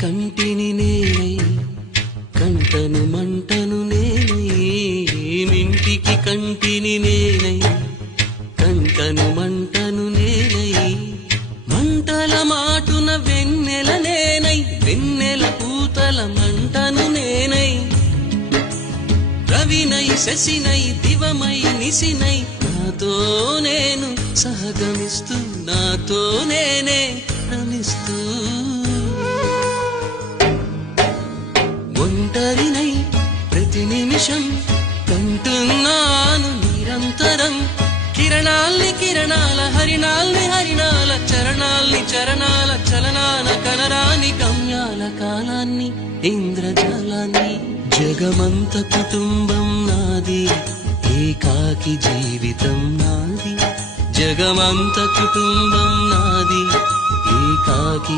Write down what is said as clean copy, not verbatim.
కంటిని నేనై కంటను మంటను నేనై మింటికి కంటిని నేనై కంటను మంటను నేనై మంటల మాటున వెన్నెల నేనై వెన్నెల పూతల మంటను నేనై రవినై శశినై దివమై నిశినై నాతో నేను సహగమిస్తూ నాతో నేనే రమిస్తూ ఒంటరినై ప్రతి నిమిషం కంటున్నాను నిరంతరం కిరణాల్ని కిరణాల హరిణాల్ని హరిణాల చరణాల్ని చరణాల చలనాన కనరాని గమ్యాల కాలాన్ని ఇంద్రజాలాన్ని జగమంత కుటుంబం నాది ఏకాకి జీవితం నాది జగమంత కుటుంబం నాది ఏకాకి